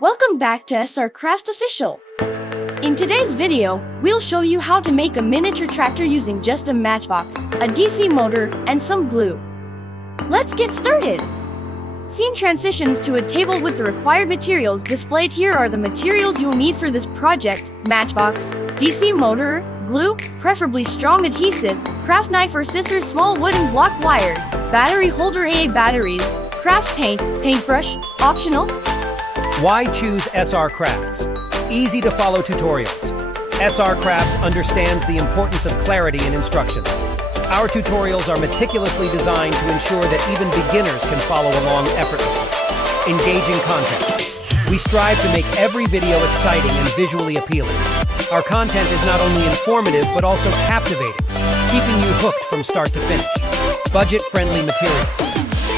Welcome back to SR Crafts Official. In today's video, we'll show you how to make a miniature tractor using just a matchbox, a DC motor, and some glue. Let's get started! Scene transitions to a table with the required materials. Displayed here are the materials you'll need for this project: matchbox, DC motor, glue, preferably strong adhesive, craft knife or scissors, small wooden block wires, battery holder, AA batteries, craft paint, paintbrush, optional. Why choose SR Crafts? Easy to follow tutorials. SR Crafts understands the importance of clarity in instructions. Our tutorials are meticulously designed to ensure that even beginners can follow along effortlessly. Engaging content. We strive to make every video exciting and visually appealing. Our content is not only informative but also captivating, keeping you hooked from start to finish. Budget-friendly material.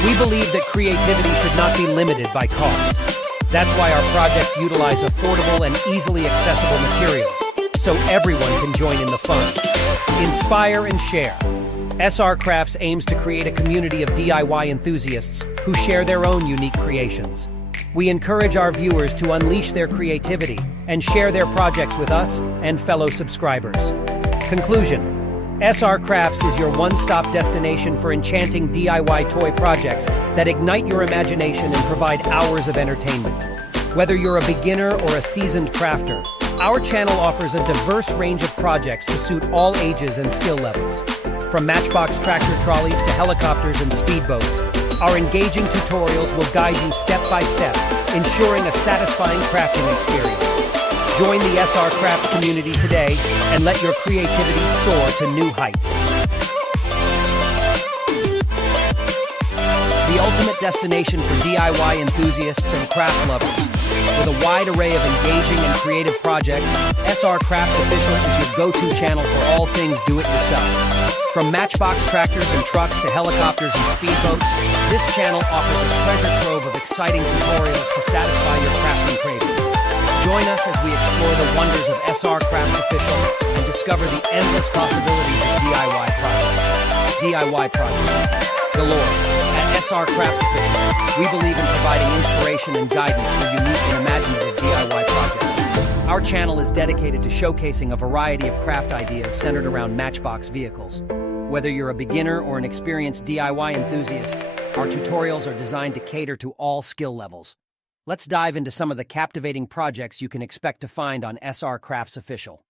We believe that creativity should not be limited by cost. That's why our projects utilize affordable and easily accessible materials, so everyone can join in the fun. Inspire and share. SR Crafts aims to create a community of DIY enthusiasts who share their own unique creations. We encourage our viewers to unleash their creativity and share their projects with us and fellow subscribers. Conclusion: SR Crafts is your one-stop destination for enchanting DIY toy projects that ignite your imagination and provide hours of entertainment. Whether you're a beginner or a seasoned crafter, our channel offers a diverse range of projects to suit all ages and skill levels. From matchbox tractor trolleys to helicopters and speedboats, our engaging tutorials will guide you step by step, ensuring a satisfying crafting experience. Join the SR Crafts community today and let your creativity soar to new heights. The ultimate destination for DIY enthusiasts and craft lovers. With a wide array of engaging and creative projects, SR Crafts Official is your go-to channel for all things do-it-yourself. From matchbox tractors and trucks to helicopters and speedboats, this channel offers a treasure trove of exciting tutorials to satisfy your crafting cravings. Join us as we explore the wonders of SR Crafts Official and discover the endless possibilities of DIY projects. DIY projects galore. At SR Crafts Official, we believe in providing inspiration and guidance for unique and imaginative DIY projects. Our channel is dedicated to showcasing a variety of craft ideas centered around matchbox vehicles. Whether you're a beginner or an experienced DIY enthusiast, our tutorials are designed to cater to all skill levels. Let's dive into some of the captivating projects you can expect to find on SR Crafts Official.